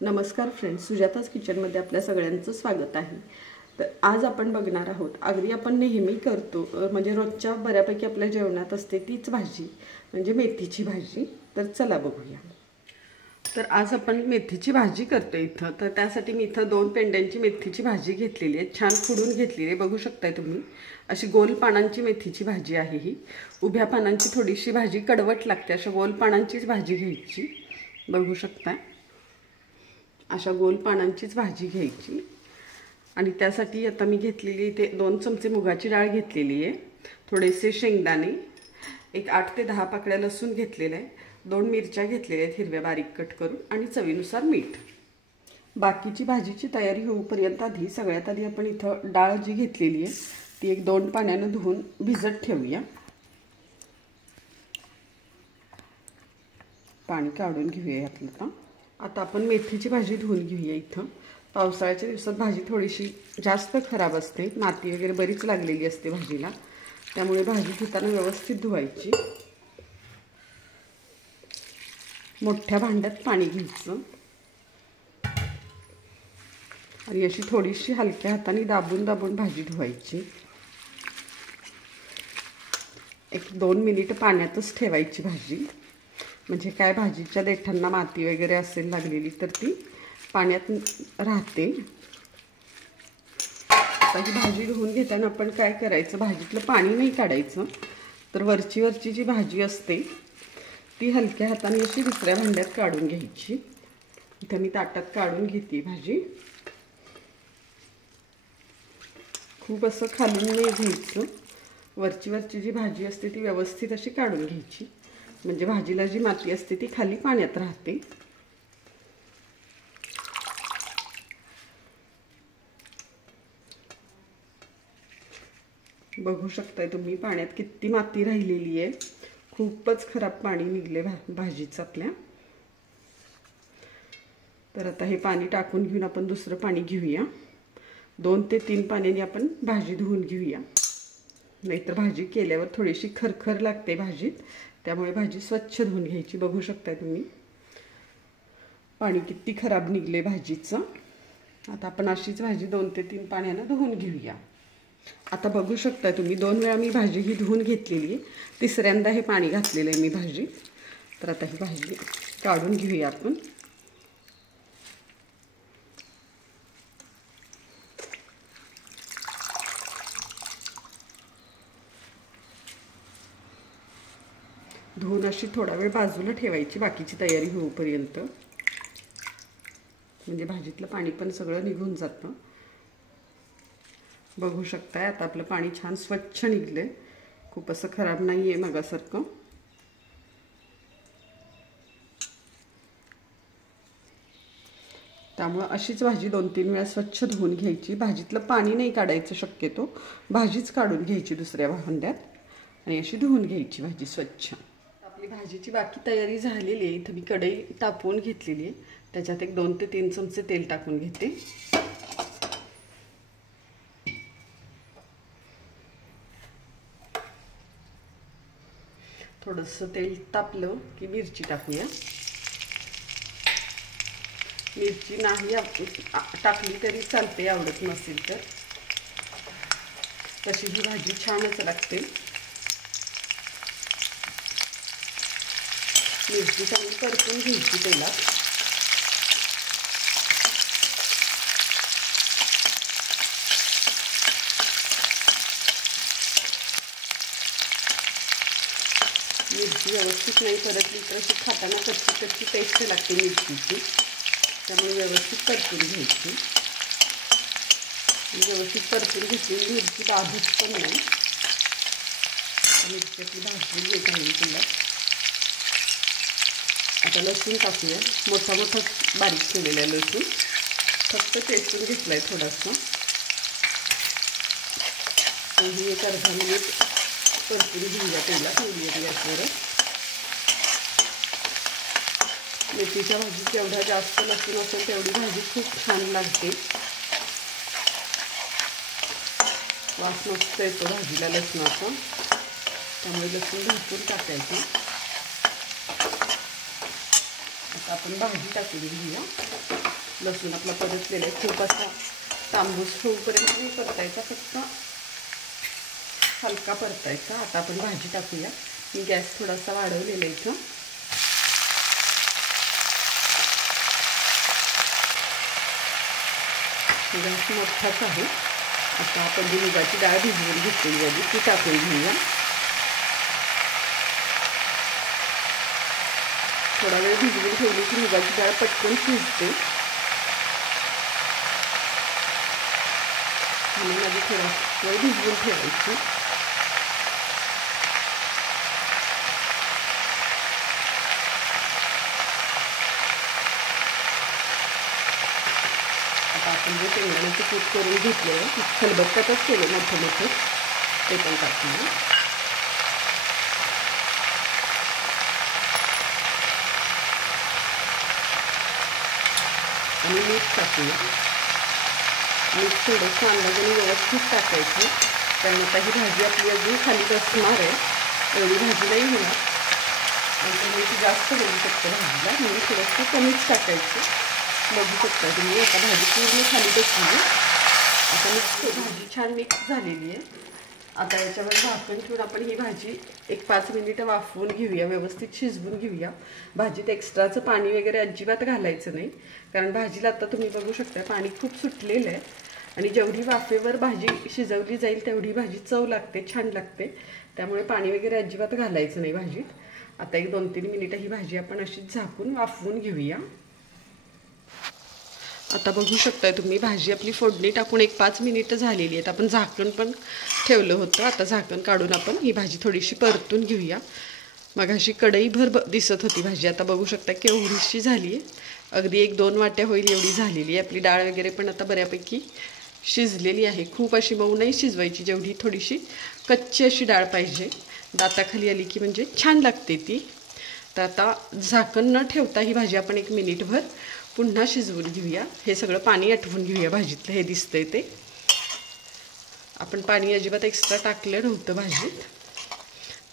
नमस्कार फ्रेंड्स, सुजाताज किचनमध्ये आपल्या सगळ्यांचं स्वागत आहे। तर आज आपण बघणार आहोत अगदी आपण नेहमी करतो म्हणजे रोजच्या बऱ्यापैकी आपल्या जेवणात असते तीच भाजी म्हणजे मेथीची भाजी। तर चला बघूया। तर आज आपण मेथीची भाजी करतो इथं। तर त्यासाठी मी इथं 2 पेंड्यांची मेथीची भाजी घेतलेली आहे, छान खुडून घेतलेली आहे। बघू शकताय तुम्ही अशी गोल पानांची मेथीची भाजी आहे ही। उभ्या पानांची थोडीशी भाजी कडवट लागते, अशा गोल पानांचीच भाजी घ्यायची। बघू शकताय अशा गोल पानांचीच भाजी घ्यायची। आणि त्यासाठी आता मी घेतलेली इथे 2 चमचे मुगाची डाळ घेतलेली आहे, थोडेसे शेंगदाणे, एक 8 ते 10 पाकळ्या लसूण घेतलेले आहे, 2 मिरच्या घेतलेल्या आहेत हिरव्या बारीक कट करून, आणि चवीनुसार मीठ। बाकीची भाजीची तयारी होईपर्यंत आधी सगळ्यात आधी आपण इथं डाळ जी घेतलेली आहे ती एक 2 पाण्याने धुवून भिजत ठेवूया। पाणी काढून घेऊया यातलं। आता आपण मेथीची भाजी धुवून घेऊया। इथं पावसाळ्याच्या दिवसात भाजी थोडीशी जास्त खराब असते, माती वगैरे बरीच लागलेली असते भाजीला, त्यामुळे भाजी धुताना व्यवस्थित धुवायची। मोठ्या भांड्यात पाणी घ्यायचं आणि अशी थोडीशी हलक्या हाताने दाबून दाबून भाजी धुवायची। 1-2 मिनिट पाण्यातच ठेवायची भाजी, म्हणजे काय भाजीच्या देठांना माती वगैरे असेल लागलेली तर ती पाण्यात राहते। आता ही भाजी धुवून घेताना आपण काय करायचं, भाजीतलं पाणी नाही काढायचं, तर वरची जी भाजी असते ती हलक्या हाताने अशी दुसऱ्या भांड्यात काढून घ्यायची। इथं मी ताटात काढून घेते भाजी। खूप असं खालून नाही घ्यायचं, वरची जी भाजी असते ती व्यवस्थित अशी काढून घ्यायची, म्हणजे भाजीला जी माती असते ती खाली पाण्यात राहते। बघू शकताय तुम्ही पाण्यात किती माती राहिलेली आहे, खूपच खराब पाणी निघले भाजीचं आपल्या। तर आता हे पाणी टाकून घेऊन आपण दुसरं पाणी घेऊया। 2 ते 3 पाण्याने आपण भाजी धुवून घेऊया, नाहीतर भाजी केल्यावर थोडीशी खरखर लागते भाजीत, त्यामुळे भाजी स्वच्छ धुवून घ्यायची। बघू शकताय तुम्ही पाणी किती खराब निघले भाजीचं। आता आपण अशीच भाजी 2 ते 3 पाण्याने धुवून घेऊया। आता बघू शकताय तुम्ही 2 वेळा मी भाजी ही धुवून घेतलेली आहे, तिसऱ्यांदा हे पाणी घातलेलं आहे मी भाजी। तर आता ही भाजी काढून घेऊया आपण। धुवून अशी थोडा वेळ बाजूला ठेवायची बाकीची तयारी होईपर्यंत, म्हणजे भाजीतलं पाणी पण सगळं निघून जातं। बघू शकताय आता आपलं पाणी छान स्वच्छ निघले, खूप असं खराब नाही आहे मगासारखं। त्यामुळे अशीच भाजी 2-3 वेळा स्वच्छ धुवून घ्यायची, भाजीतलं पाणी नाही काढायचं शक्यतो, भाजीच काढून घ्यायची दुसऱ्या भांड्यात आणि अशी धुवून घ्यायची भाजी स्वच्छ। आपली भाजीची बाकी तयारी झालेली आहे। इथं मी कढई तापवून घेतलेली आहे, त्याच्यात एक 2 ते 3 चमचे तेल टाकून घेते। थोडंसं तेल तापलं की मिरची टाकूया। मिरची नाही टाकली तरी चालते, आवडत नसेल तर, तशी ही भाजी छानच लागते। मिरची चांगली परतून घ्यायची तेलात। मिरची व्यवस्थित नाही परतली तर अशी खाताना कच्ची टेस्ट लागते मिरचीची, त्यामुळे व्यवस्थित परतून घ्यायची। व्यवस्थित परतून घेतलेली मिरची भाजत पण नाही, मिरची भाजली घेत आहे तुला। आता लसूण टाकूया, मोठा बारीक केलेला लसूण, फक्त चेचून घेतलाय थोडासा। ही एक अर्धा मिनिट परतून घेऊया तेलात मीडियम गॅसवर। मेथीच्या भाजीत जेवढा जास्त लसूण असेल तेवढी भाजी खूप छान लागते, वास मस्त येतो भाजीला लसणाचा, त्यामुळे लसूण भरपूर टाकायचं। आता आपण भाजी टाकून घेऊया। लसूण आपला परतलेला आहे, खूप असा तांबूस होऊपर्यंत नाही परतायचा, फक्त हलका परतायचा. आता आपण भाजी टाकूया. मी गॅस थोडासा वाढवलेला इथं. गॅस मोठाच आहे. आता आपण जी मुगाची डाळ भिजवून घेतलेली आहे ती टाकून घेऊया. थोडा वेळ भिजवून ठेवली की मुगाची डाळ पटकन शिजते. आणि माझी थोडा वेळ भिजवून ठेवायची. आता आपण जे शेंगदाण्याचं कूट करून घेतलं आहे खलबत्त्यातच केलं मोठं मोठं, ते पण टाकूया. आणि मीठ टाकूया. मीठ थोडंसं अंदाजाने व्यवस्थित टाकायचं, कारण आता ही भाजी आपली अजून खाली बसणार आहे. एवढी भाजी नाही होणार आणि मीठ जास्त होऊ शकतं भाजीला, म्हणून थोडंसं कमीच टाकायचं. बघू शकता तुम्ही आता भाजी पूर्ण खाली बसली. आता भाजी छान मिक्स झालेली आहे. आता याच्यावर झाकण ठेवून आपण ही भाजी एक 5 मिनिटं वाफवून घेऊया, व्यवस्थित शिजवून घेऊया. भाजीत एक्स्ट्राचं पाणी वगैरे अजिबात घालायचं नाही, कारण भाजीला आता तुम्ही बघू शकता पाणी खूप सुटलेलं आहे. आणि जेवढी वाफेवर भाजी शिजवली जाईल तेवढी भाजी चव लागते, छान लागते. त्यामुळे पाणी वगैरे अजिबात घालायचं नाही भाजीत. आता एक 2-3 मिनिटं ही भाजी आपण अशीच झाकून वाफवून घेऊया. आता बघू शकताय तुम्ही भाजी आपली फोडणी टाकून एक 5 मिनिटं झालेली आहेत. आपण झाकण पण ठेवलं होतं. आता झाकण काढून आपण ही भाजी थोडीशी परतून घेऊया. मग अशी कढईभर दिसत होती भाजी, आता बघू शकता केवढीशी झाली आहे. अगदी 1-2 वाट्या होईल एवढी झालेली आहे. आपली डाळ वगैरे पण आता बऱ्यापैकी शिजलेली आहे. खूप अशी मऊ नाही शिजवायची, जेवढी थोडीशी कच्ची अशी डाळ पाहिजे. दाताखाली आली की म्हणजे छान लागते ती. तर आता झाकण न ठेवता ही भाजी आपण 1 मिनिटभर पुन्हा शिजवून घेऊया. हे सगळं पाणी आटवून घेऊया भाजीतलं. हे दिसतंय ते आपण पाणी अजिबात एक्स्ट्रा टाकलं नव्हतं भाजीत.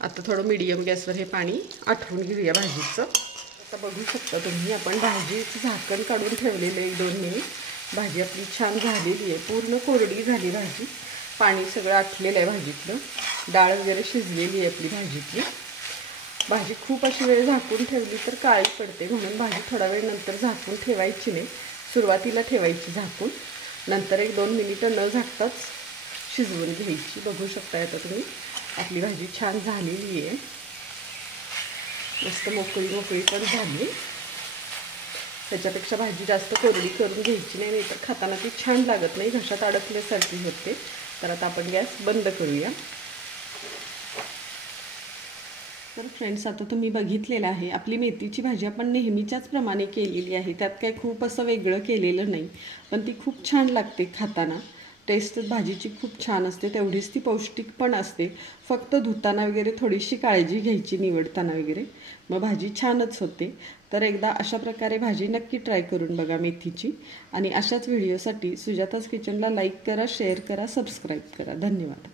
आता थोडं मीडियम गॅसवर हे पाणी आटवून घेऊया भाजीचं. आता बघू शकता तुम्ही आपण भाजीचं झाकण काढून ठेवलेलं 1-2 मिनिट. भाजी आपली छान झालेली आहे, पूर्ण कोरडी झाली भाजी. पाणी सगळं आटलेलं आहे भाजीतलं. डाळ वगैरे शिजलेली आहे आपली भाजीतली. भाजी खूप अशी वेळ झाकून ठेवली तर काळी पडते, म्हणून भाजी थोडा वेळ नंतर झाकून ठेवायची नाही. सुरुवातीला ठेवायची झाकून, नंतर 1-2 मिनिटं न झाकताच शिजवून घ्यायची. बघू शकता आता तुम्ही आपली भाजी छान झालेली आहे, मस्त मोकळी मोकळी पण झाली. त्याच्यापेक्षा भाजी जास्त कोरडी करून घ्यायची नाही, तर खाताना ती छान लागत नाही, घशात अडकल्यासारखी होते. तर आता आपण गॅस बंद करूया. तर फ्रेंड्स, आता तुम्ही बघितलेलं आहे आपली मेथीची भाजी आपण नेहमीच्याच प्रमाणे केलेली आहे. त्यात काही खूप असं वेगळं केलेलं नाही, पण ती खूप छान लागते खाताना. टेस्ट भाजीची खूप छान असते, तेवढीच ती पौष्टिक पण असते. फक्त धुताना वगैरे थोडीशी काळजी घ्यायची, निवडताना वगैरे, मग भाजी छानच होते. तर एकदा अशा प्रकारे भाजी नक्की ट्राय करून बघा मेथीची. आणि अशाच व्हिडिओसाठी सुजाताज किचनला लाईक करा, शेअर करा, सबस्क्राईब करा. धन्यवाद.